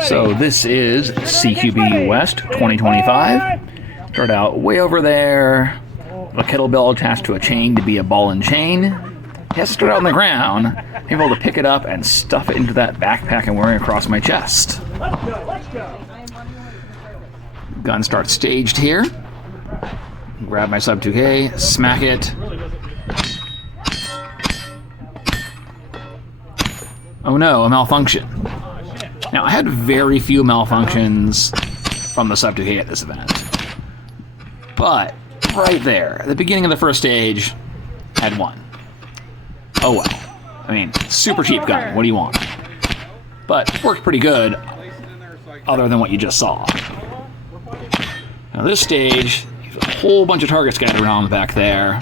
So this is CQB West 2025. Start out way over there. A kettlebell attached to a chain to be a ball and chain. It has to start out on the ground. I'm able to pick it up and stuff it into that backpack I'm wearing across my chest. Gun starts staged here. Grab my sub 2K, smack it. Oh no, a malfunction. Now I had very few malfunctions from the sub 2K at this event. But right there, at the beginning of the first stage, had one. Oh well. I mean, super cheap gun, what do you want? But worked pretty good, other than what you just saw. Now this stage, a whole bunch of targets scattered around back there.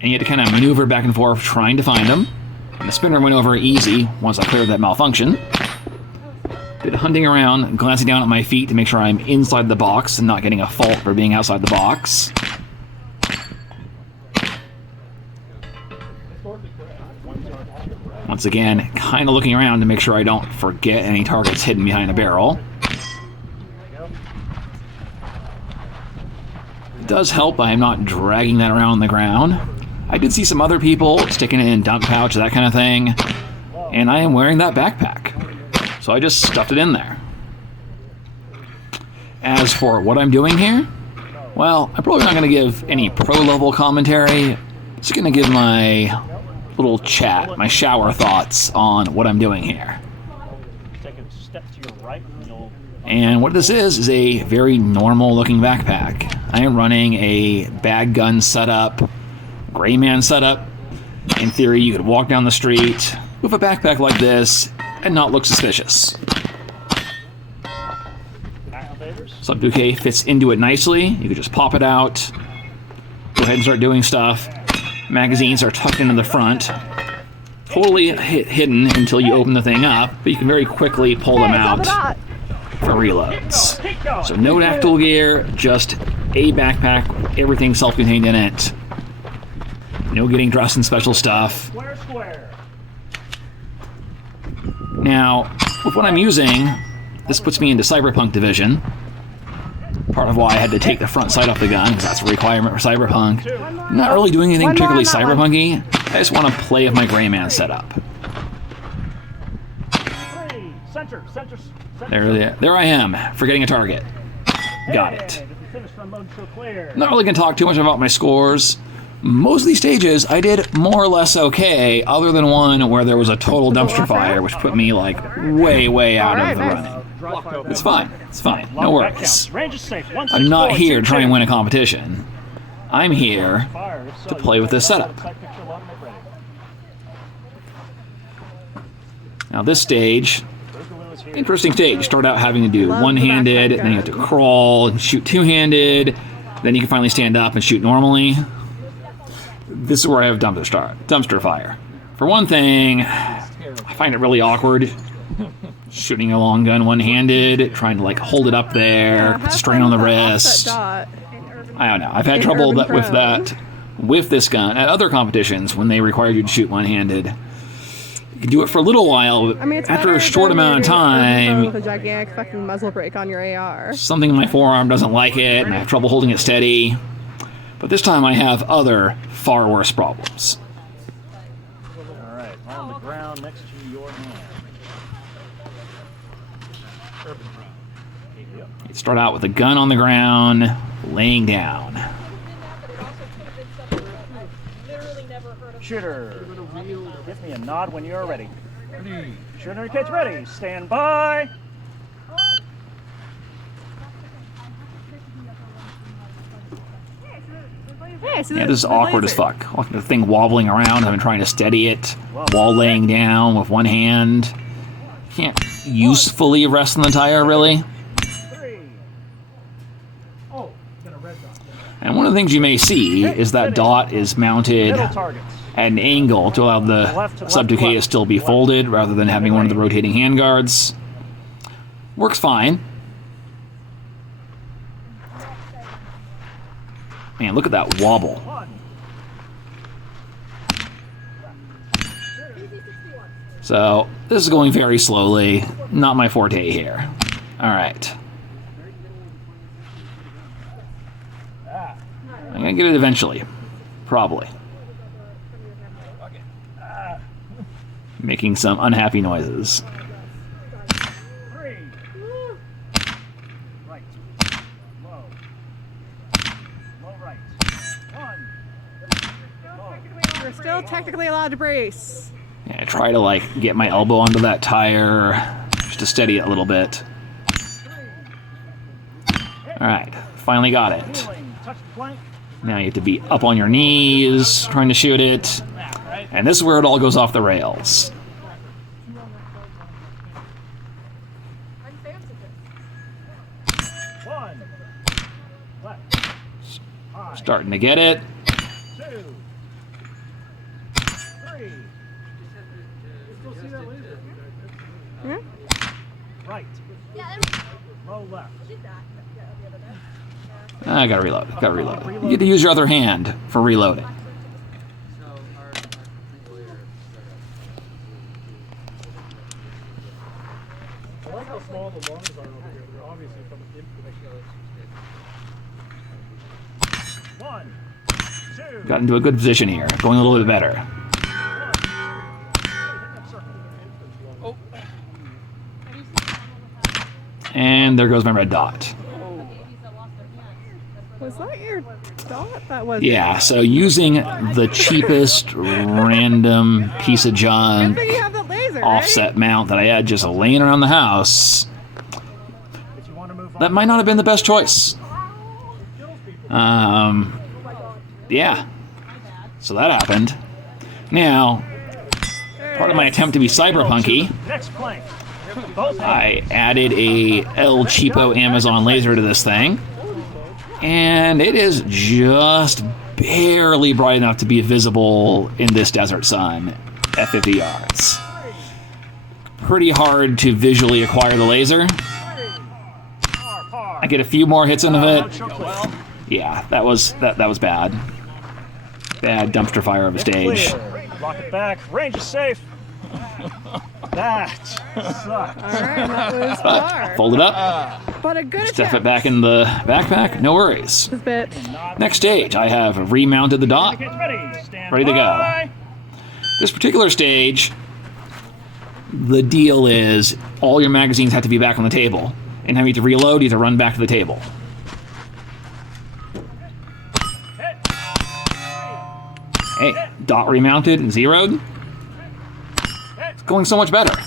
And you had to kind of maneuver back and forth trying to find them. And the spinner went over easy once I cleared that malfunction. Bit hunting around, glancing down at my feet to make sure I'm inside the box and not getting a fault for being outside the box. Once again, kind of looking around to make sure I don't forget any targets hidden behind a barrel. It does help I am not dragging that around the ground. I did see some other people sticking it in dump pouch, that kind of thing, and I am wearing that backpack. So I just stuffed it in there. As for what I'm doing here, well, I'm probably not going to give any pro-level commentary. I'm just going to give my little chat, my shower thoughts on what I'm doing here. And what this is a very normal looking backpack. I am running a bag gun setup, gray man setup. In theory, you could walk down the street with a backpack like this and not look suspicious. Sub 2K fits into it nicely. You could just pop it out, go ahead and start doing stuff. Magazines are tucked into the front, totally hidden until you open the thing up, but you can very quickly pull them out for reloads. So no tactical gear, just a backpack, everything self-contained in it. No getting dressed in special stuff. Now, with what I'm using, this puts me into Cyberpunk division. Part of why I had to take the front sight off the gun, because that's a requirement for Cyberpunk. I'm not really doing anything particularly Cyberpunk-y. I just want to play with my gray man setup. There I am, forgetting a target. Got it. I'm not really going to talk too much about my scores. Most of these stages, I did more or less okay, other than one where there was a total dumpster fire, which put me, like, way out of the running. It's fine, no worries. I'm not here to try and win a competition. I'm here to play with this setup. Now this stage, interesting stage. You start out having to do one-handed, then you have to crawl and shoot two-handed, then you can finally stand up and shoot normally. This is where I have dumpster fire. For one thing, I find it really awkward shooting a long gun one-handed, trying to like hold it up there, put a strain on the wrist. I don't know. I've had trouble with that with this gun at other competitions when they required you to shoot one-handed. You can do it for a little while, but after a short amount of time, with a gigantic fucking muzzle brake on your AR. Something in my forearm doesn't like it, and I have trouble holding it steady. But this time I have other, far worse problems. Alright, on the ground next to your hand. You start out with a gun on the ground, laying down. Shooter, give me a nod when you're ready. Shooter, kids ready. Stand by. Yeah, this is awkward as fuck. The thing wobbling around, I've been trying to steady it while laying down with one hand. Can't usefully rest on the tire, really. And one of the things you may see is that dot is mounted at an angle to allow the sub 2K to still be folded rather than having one of the rotating handguards. Works fine. Man, look at that wobble. So, This is going very slowly. Not my forte here. All right. I'm gonna get it eventually. Probably. Making some unhappy noises. 3. Right. Low. Low right. 1. Low. You're still technically allowed to brace. Yeah, I try to like get my elbow onto that tire just to steady it a little bit. All right, finally got it. Touch the plank. Now you have to be up on your knees trying to shoot it. And this is where it all goes off the rails. One. Left. High. Starting to get it. 2. 3. Yeah? Right. Low left. I gotta reload. Gotta reload. You get to use your other hand for reloading. I like how small the lungs are over here. They're obviously from an 1. 2. Got into a good position here. Going a little bit better. And there goes my red dot. Was that your dot? That was. Yeah, so using the cheapest random piece of Good junk thing you have the laser, offset mount that I had just laying around the house, If you want to move on. that might not have been the best choice. Yeah. So that happened. Now, part of my attempt to be cyberpunky, Next plank. Both I added a El Cheapo Amazon laser to this thing, and it is just barely bright enough to be visible in this desert sun at 50 yards. Pretty hard to visually acquire the laser. I get a few more hits into it. Yeah, that was bad. Bad dumpster fire of a stage. Lock it back. Range is safe. That sucked. Alright, that was far. Fold it up, But a good stuff attempt. it back in the backpack, no worries. This bit. Next stage, I have remounted the dot, Get ready. Stand ready to by. go. This particular stage, the deal is all your magazines have to be back on the table. And having to reload, you have to run back to the table. Hey, dot remounted and zeroed. It's going so much better. 3.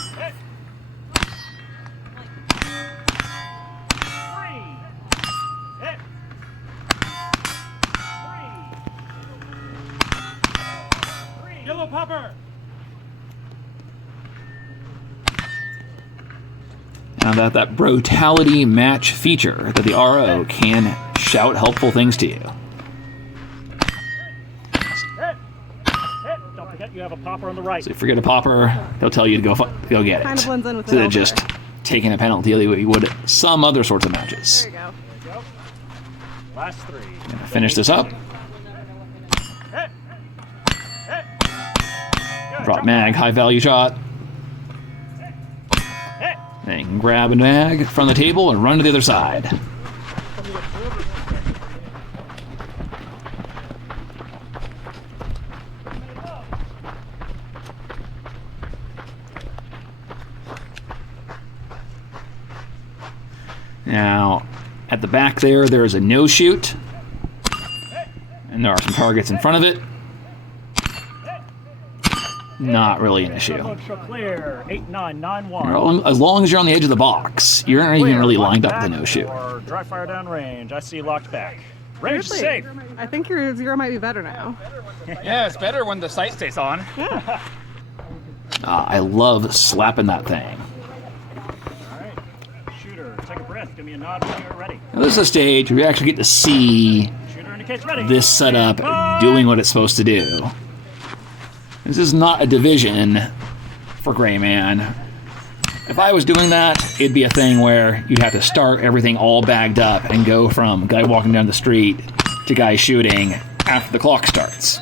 Hit. 3. Yellow popper! Now that brutality match feature that the RO can shout helpful things to you. Hit. Don't forget you have a popper on the right. So if you forget a popper, they'll tell you to go get it. Kind of blends in with Instead the of just taking a penalty the way you would some other sorts of matches. There you go. Go. Last 3. Gonna finish this up. Hit. Hit. Good. Drop Jump. mag, high value shot. Hit. Then you can grab a mag from the table and run to the other side. Now, at the back there is a no shoot, and there are some targets in front of it. Not really an issue. Show clear. 8991. As long as you're on the edge of the box, you're not even really lined up with a no shoot. Or dry fire down range. I see you locked back. Range is safe. I think your zero might be better now. Yeah, it's better when the sight stays on. I love slapping that thing. Alright. Shooter, take a breath. Give me a nod when you're ready. Now, this is a stage where you actually get to see Shooter indicates ready. this setup Stand by. doing what it's supposed to do. This is not a division for Gray Man. If I was doing that, it'd be a thing where you'd have to start everything all bagged up and go from guy walking down the street to guy shooting after the clock starts.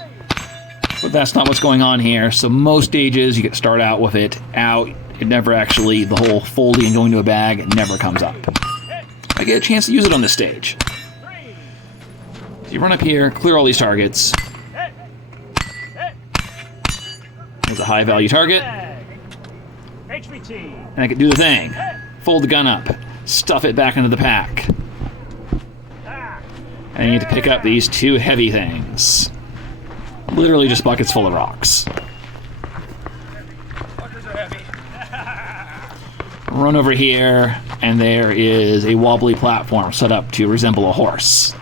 But that's not what's going on here. So most stages you get to start out with it out it never actually, the whole folding and going to a bag, it never comes up. I get a chance to use it on this stage. So you run up here, clear all these targets. There's a high value target. HVT. And I can do the thing. Fold the gun up, stuff it back into the pack. And I need to pick up these two heavy things. Literally just buckets full of rocks. Run over here, and there is a wobbly platform set up to resemble a horse.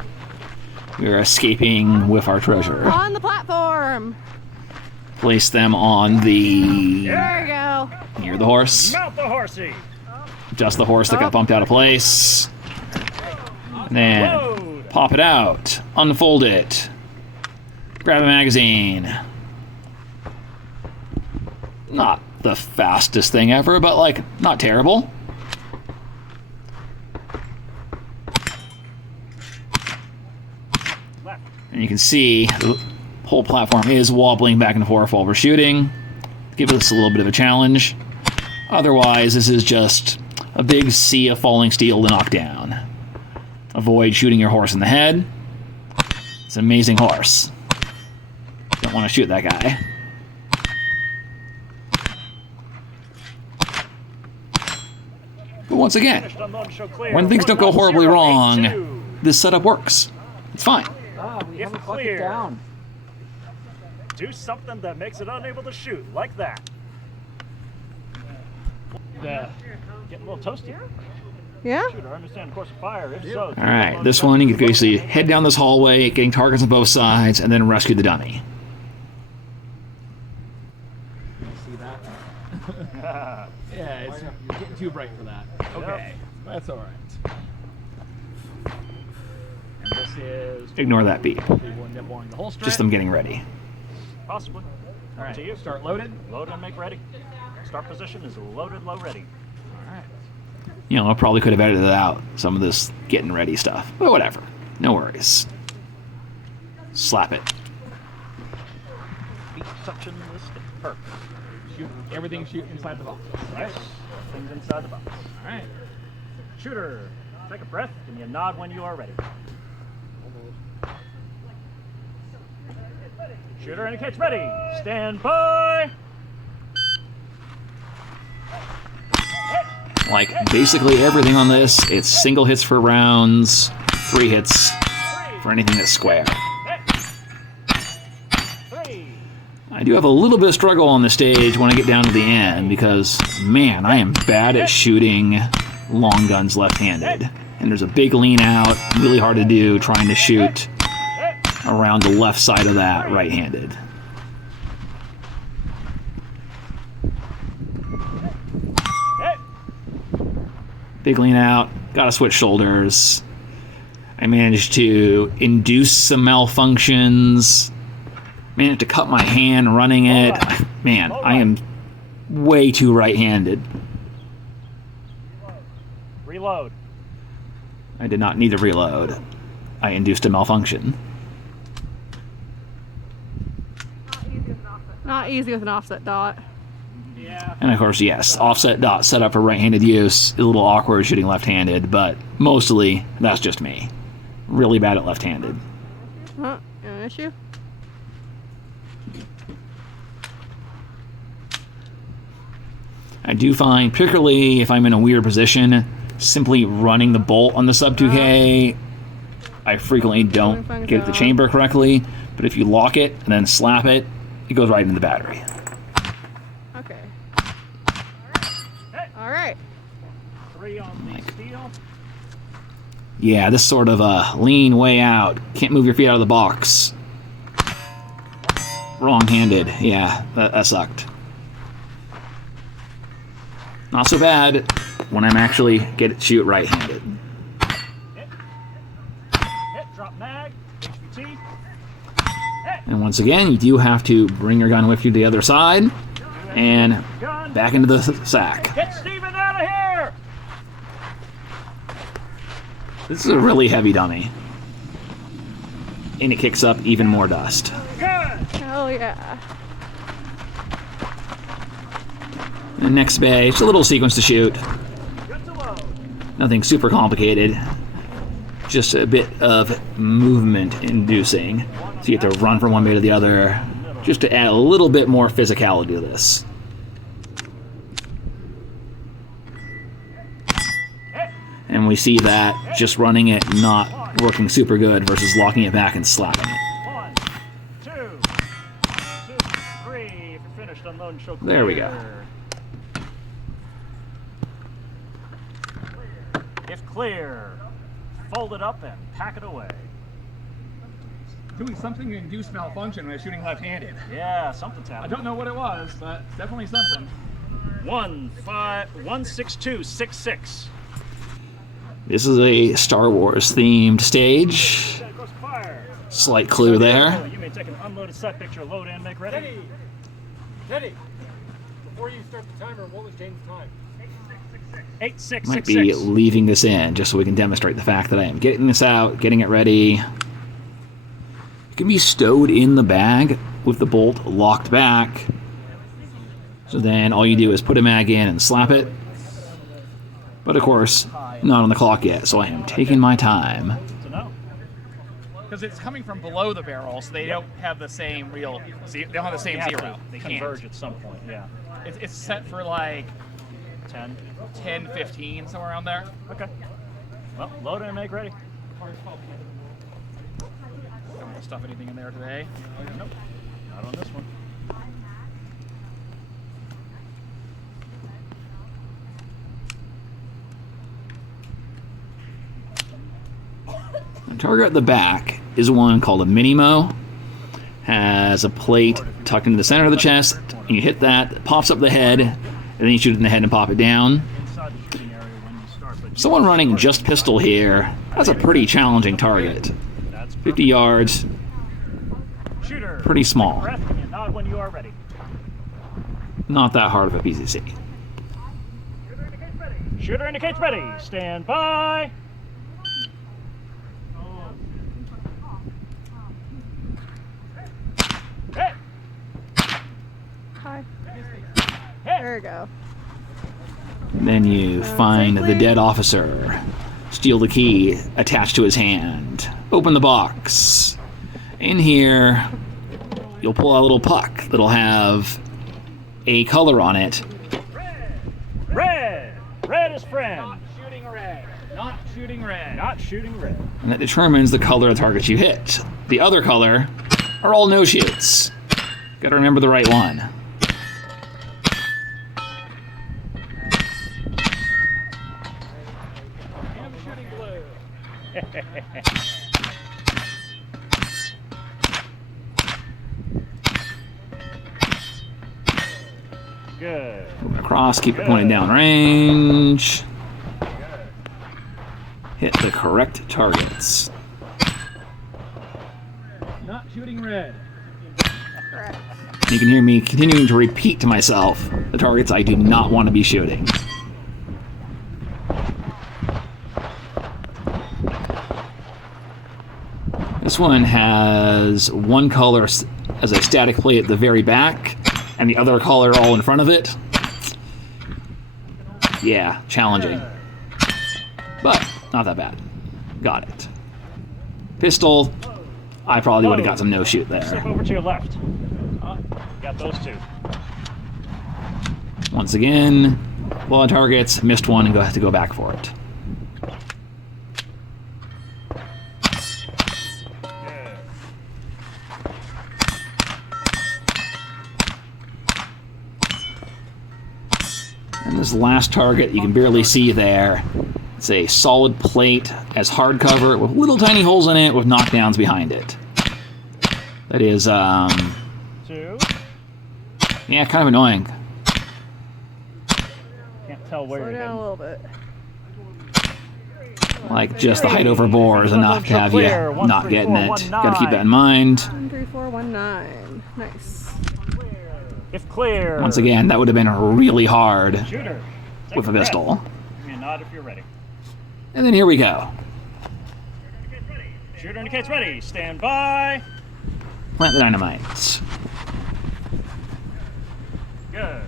We are escaping with our treasure. On the platform. Place them on the... There we go. near the horse. Mount the horsey. Just the horse that got bumped out of place. And then pop it out. Unfold it. Grab a magazine. Not the fastest thing ever, but like, not terrible. And you can see the whole platform is wobbling back and forth while we're shooting. Give us a little bit of a challenge. Otherwise, this is just a big sea of falling steel to knock down. Avoid shooting your horse in the head. It's an amazing horse. Don't want to shoot that guy. But once again, when things don't go horribly wrong, this setup works. It's fine. We If haven't fucked clear. it down. Do something that makes it unable to shoot, like that. Getting a little toasty. Yeah? Shooter, understand course of fire. If so, Alright, this one you can basically head down this hallway, getting targets on both sides, and then rescue the dummy. See that? Yeah, it's, you're getting too bright for that. Okay, that's all right. And this is Ignore that beep. We will end up blowing the whole strip. Just them getting ready. possibly. All right, To you. start loaded. Load and make ready. Start position is loaded, low ready. All right. You know, I probably could have edited out some of this getting ready stuff, but whatever. No worries. Slap it. Feet suction this is perfect. Shoot everything. Shoot inside the box. Nice. Things inside the box. All right. Shooter, take a breath. Give me a nod when you are ready. Shooter indicates ready. Stand by. Like, basically everything on this, it's single hits for rounds, 3 hits for anything that's square. 3. I do have a little bit of struggle on the stage when I get down to the end because, man, I am bad at shooting long guns left-handed. And there's a big lean out, really hard to do trying to shoot around the left side of that right-handed. Big lean out, gotta switch shoulders. I managed to induce some malfunctions. Managed to cut my hand running it. Man, I am way too right-handed. Reload. I did not need to reload. I induced a malfunction. Not easy with an offset dot. Yeah. And of course, yes, offset dot set up for right-handed use. A little awkward shooting left-handed, but mostly that's just me. Really bad at left-handed. Huh? An issue? I do find, particularly if I'm in a weird position, simply running the bolt on the sub 2K, I frequently don't get the chamber correctly, but if you lock it and then slap it, it goes right into the battery. Okay. Alright. 3 on the steel. Yeah, this sort of lean way out. Can't move your feet out of the box. Wrong-handed. Yeah, that sucked. Not so bad when I'm actually get shoot right-handed. Hit, drop mag, HVT. And once again, you do have to bring your gun with you to the other side and Gun. back into the sack. Get Steven out of here! This is a really heavy dummy. And it kicks up even more dust. Gun! Hell yeah. The next bay, it's a little sequence to shoot. Nothing super complicated. Just a bit of movement inducing. So you have to run from one bay to the other, just to add a little bit more physicality to this. And we see that just running it not working super good versus locking it back and slapping it. 1, 2, 3. If you're finished, unload and show clear. There we go. If clear, fold it up and pack it away. Doing something to induce malfunction when I was shooting left-handed. Yeah, something's I happening. don't know what it was, but it's definitely something. 16266. This is a Star Wars themed stage. Fire. Slight clue there. You may take an unloaded set picture, load and make ready. Teddy, before you start the timer, what was Jane's time? 8666. Might be leaving this in just so we can demonstrate the fact that I am getting this out, getting it ready. It can be stowed in the bag with the bolt locked back. So then all you do is put a mag in and slap it. But of course, not on the clock yet, so I am taking my time. So no. Because it's coming from below the barrel, so they don't have the same real. They don't have the same zero. They Can't. converge at some point, yeah. It's set for like 10. 10, 15, somewhere around there. Okay. Well, load and make ready. Don't want to stuff anything in there today. Nope. Not on this one. The target at the back is one called a Minimo. Has a plate tucked into the center of the chest, and you hit that, it pops up the head, and then you shoot it in the head and pop it down. Inside the shooting area when you start, but Someone running just pistol here, that's a pretty challenging target. that's 50 yards, shooter. pretty small. Breath and nod when you are ready. Not that hard of a PCC. Shooter indicates ready. Stand by. Hit. Hi. Hit. There we go. Then you find the dead officer, steal the key attached to his hand, open the box. In here, you'll pull out a little puck that'll have a color on it. Red. Red is friend. Shooting red. Not shooting red. Not shooting red. And that determines the color of targets you hit. The other color are all no-shoots. Gotta remember the right one. I'm shooting blue. Good. Move across, keep it pointed down range. Hit the correct targets. Not shooting red. Correct. You can hear me continuing to repeat to myself the targets I do not want to be shooting. This one has one color as a static plate at the very back, and the other color all in front of it. Yeah, challenging. But not that bad. Got it. Pistol, I probably would have got some no-shoot Step there. over to your left. Got those two. Once again, blow on targets, missed one, and have to go back for it. Good. And this last target, you can barely see there. It's a solid plate as hardcover with little tiny holes in it with knockdowns behind it. That is, Two. yeah, kind of annoying. Can't tell where Slow you're down a hitting. little bit. Like, just the height over bore is enough to have you not getting it. Gotta keep that in mind. 13419. Nice. If clear. Once again, that would have been really hard Shooter. Take with a breath. pistol. Give me a nod if you're ready. And then here we go. Shooter indicates ready. Stand by. Plant the dynamite. Good.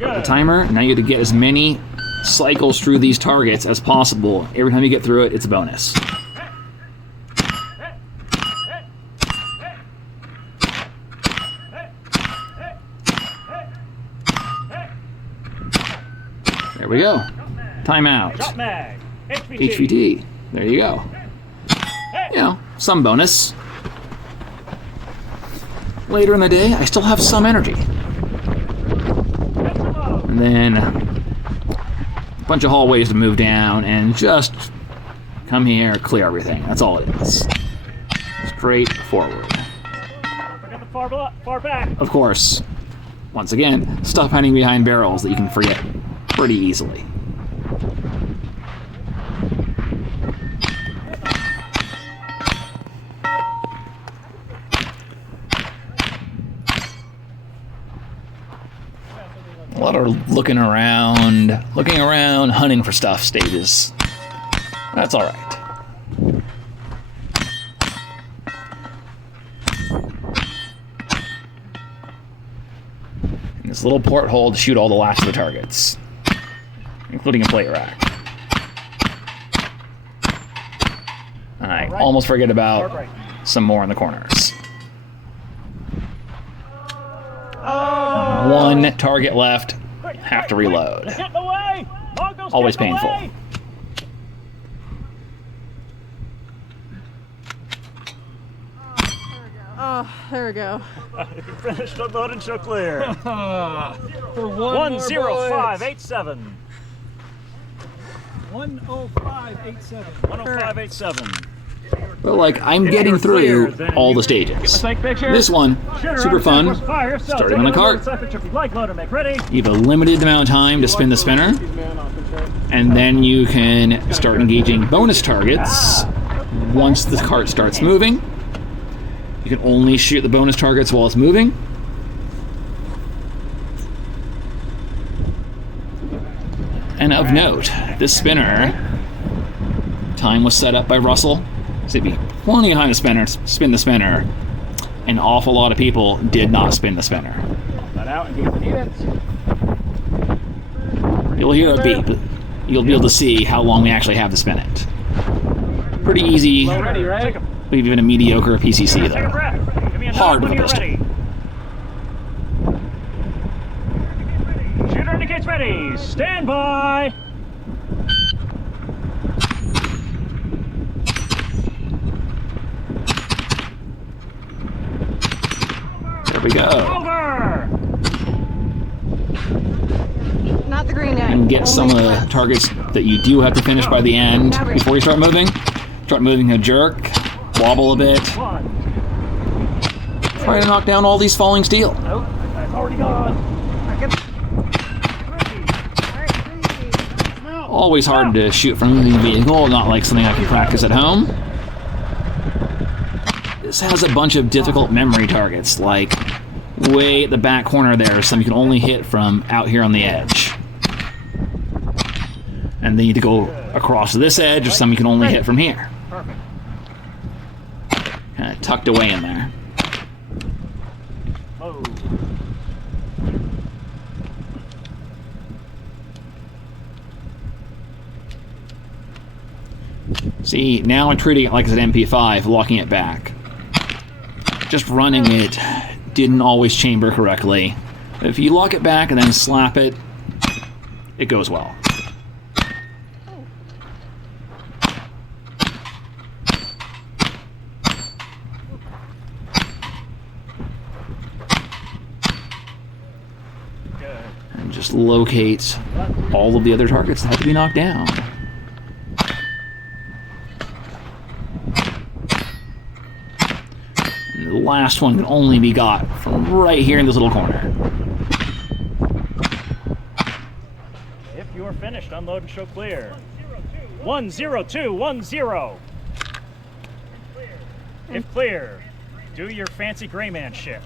The timer. Now you have to get as many cycles through these targets as possible. Every time you get through it, it's a bonus. There we go. Timeout. Drop mag. HVT. There you go. You know, some bonus. Later in the day, I still have some energy. And then a bunch of hallways to move down and just come here, clear everything. That's all it is. Straightforward. Forget the far back. Of course, once again, stuff hiding behind barrels that you can forget pretty easily. A lot of looking around, hunting for stuff stages. That's all right. And this little porthole to shoot all the last of the targets, including a plate rack. I almost forget about some more in the corners. One target left. Have to reload. Always painful. Oh, there we go. Finished, unload, and show clear. For 10587. 10587. 10587. But like, I'm getting through all the stages. This one, super fun. Starting on the cart. You have a limited amount of time to spin the spinner, and then you can start engaging bonus targets once the cart starts moving. You can only shoot the bonus targets while it's moving. And of note, this spinner time was set up by Russell. So it'd be plenty of time to spin the spinner. An awful lot of people did not spin the spinner. That out and get the units. You'll hear a beep. You'll be able to see how long we actually have to spin it. Pretty easy. Ready, right? We've even a mediocre PCC though. Hard with a pistol. Shooter indicates ready. Stand by. There we go. Over. Not the green yet. And get some of the targets that you do have to finish by the end before you start moving. Start moving a jerk, wobble a bit. Try to knock down all these falling steel. Nope, that's already gone. Always hard to shoot from a moving vehicle, not like something I can practice at home. This has a bunch of difficult memory targets, like way at the back corner there, some you can only hit from out here on the edge. And then you need to go across this edge, or some you can only hit from here. Kind of tucked away in there. Oh. See, now I'm treating it like it's an MP5, locking it back. Just running it didn't always chamber correctly. If you lock it back and then slap it, it goes well. And just locate all of the other targets that have to be knocked down. The last one can only be got from right here in this little corner. If you're finished, unload and show clear. 10210. If clear, do your fancy gray man shit.